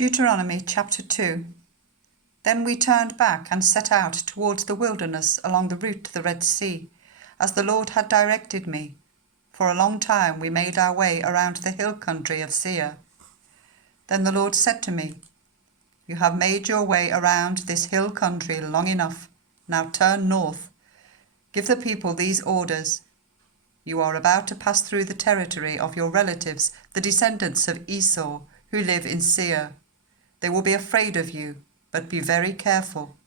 Deuteronomy chapter 2. Then we turned back and set out towards the wilderness along the route to the Red Sea, as the Lord had directed me. For a long time we made our way around the hill country of Seir. Then the Lord said to me, "You have made your way around this hill country long enough. Now turn north. Give the people these orders. You are about to pass through the territory of your relatives, the descendants of Esau, who live in Seir. They will be afraid of you, but be very careful.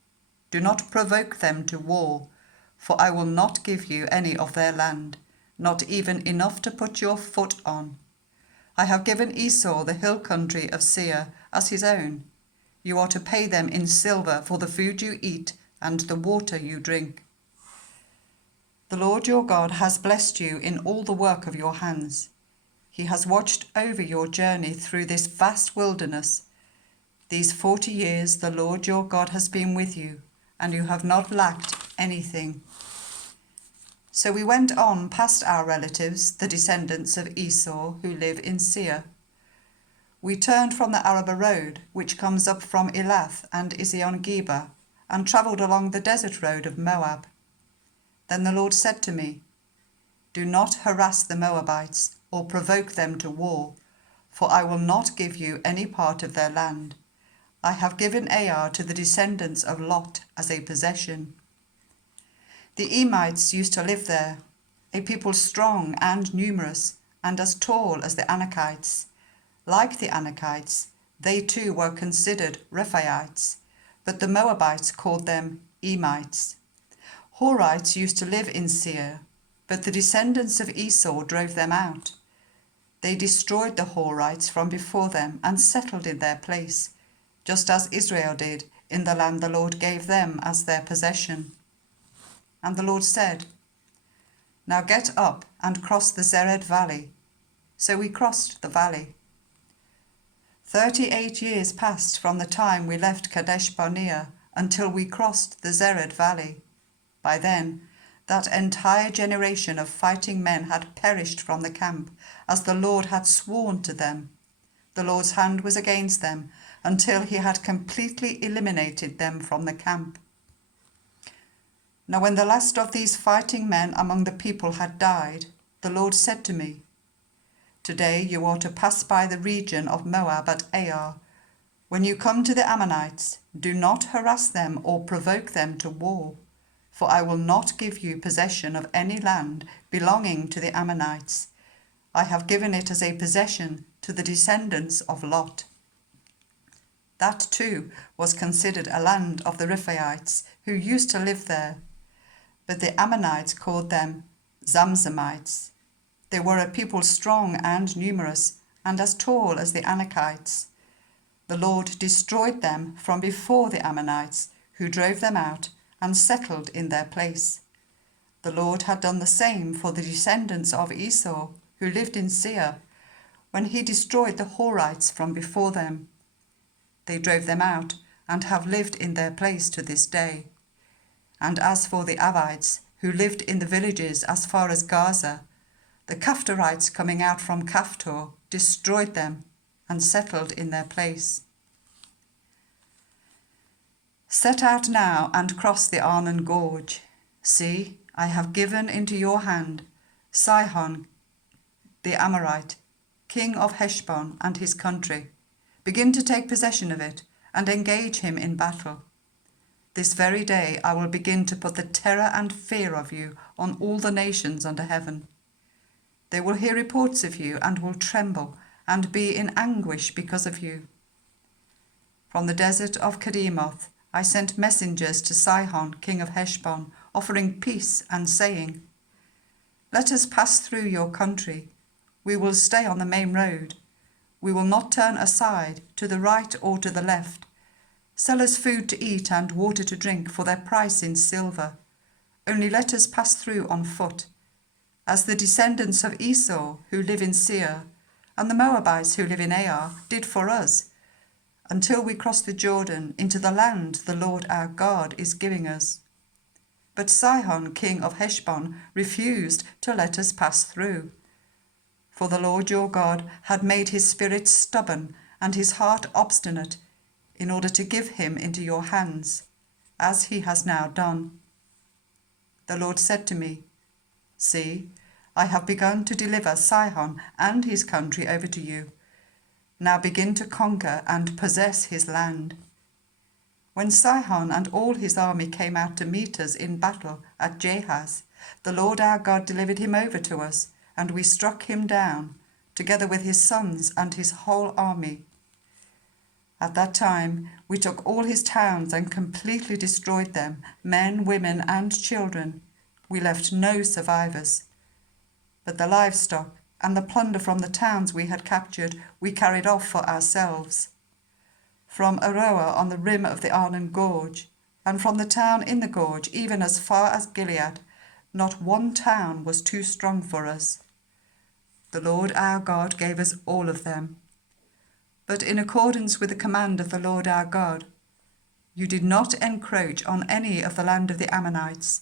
Do not provoke them to war, for I will not give you any of their land, not even enough to put your foot on. I have given Esau the hill country of Seir as his own. You are to pay them in silver for the food you eat and the water you drink. The Lord your God has blessed you in all the work of your hands. He has watched over your journey through this vast wilderness. These 40 years the Lord your God has been with you, and you have not lacked anything." So we went on past our relatives, the descendants of Esau, who live in Seir. We turned from the Arabah road, which comes up from Elath and Ezion-Geber, and travelled along the desert road of Moab. Then the Lord said to me, "Do not harass the Moabites or provoke them to war, for I will not give you any part of their land. I have given Ar to the descendants of Lot as a possession." The Emites used to live there, a people strong and numerous, and as tall as the Anakites. Like the Anakites, they too were considered Rephaites, but the Moabites called them Emites. Horites used to live in Seir, but the descendants of Esau drove them out. They destroyed the Horites from before them and settled in their place, just as Israel did in the land the Lord gave them as their possession. And the Lord said, "Now get up and cross the Zered valley." So we crossed the valley. 38 years passed from the time we left Kadesh Barnea until we crossed the Zered valley. By then, that entire generation of fighting men had perished from the camp, as the Lord had sworn to them. The Lord's hand was against them until he had completely eliminated them from the camp. Now when the last of these fighting men among the people had died, the Lord said to me, "Today you are to pass by the region of Moab at Ar. When you come to the Ammonites, do not harass them or provoke them to war, for I will not give you possession of any land belonging to the Ammonites. I have given it as a possession to the descendants of Lot." That too was considered a land of the Rephaites, who used to live there. But the Ammonites called them Zamzamites. They were a people strong and numerous, and as tall as the Anakites. The Lord destroyed them from before the Ammonites, who drove them out and settled in their place. The Lord had done the same for the descendants of Esau, who lived in Seir, when he destroyed the Horites from before them. They drove them out and have lived in their place to this day. And as for the Avites, who lived in the villages as far as Gaza, the Caphtorites coming out from Caphtor destroyed them and settled in their place. Set out now and cross the Arnon Gorge. See, I have given into your hand Sihon the Amorite, king of Heshbon and his country. Begin to take possession of it and engage him in battle. This very day I will begin to put the terror and fear of you on all the nations under heaven. They will hear reports of you and will tremble and be in anguish because of you. From the desert of Kedemoth I sent messengers to Sihon, king of Heshbon, offering peace and saying, "Let us pass through your country. We will stay on the main road. We will not turn aside to the right or to the left. Sell us food to eat and water to drink for their price in silver. Only let us pass through on foot, as the descendants of Esau who live in Seir and the Moabites who live in Ar did for us, until we cross the Jordan into the land the Lord our God is giving us." But Sihon, king of Heshbon, refused to let us pass through. For the Lord your God had made his spirit stubborn and his heart obstinate, in order to give him into your hands, as he has now done. The Lord said to me, See, I have begun to deliver Sihon and his country over to you. Now begin to conquer and possess his land. When Sihon and all his army came out to meet us in battle at Jahaz, the Lord our God delivered him over to us, and we struck him down, together with his sons and his whole army. At that time we took all his towns and completely destroyed them, men, women, and children. We left no survivors. But the livestock and the plunder from the towns we had captured we carried off for ourselves. From Aroer on the rim of the Arnon Gorge, and from the town in the gorge, even as far as Gilead, not one town was too strong for us. The Lord our God gave us all of them. But in accordance with the command of the Lord our God, you did not encroach on any of the land of the Ammonites,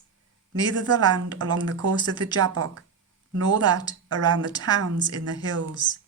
neither the land along the course of the Jabbok, nor that around the towns in the hills.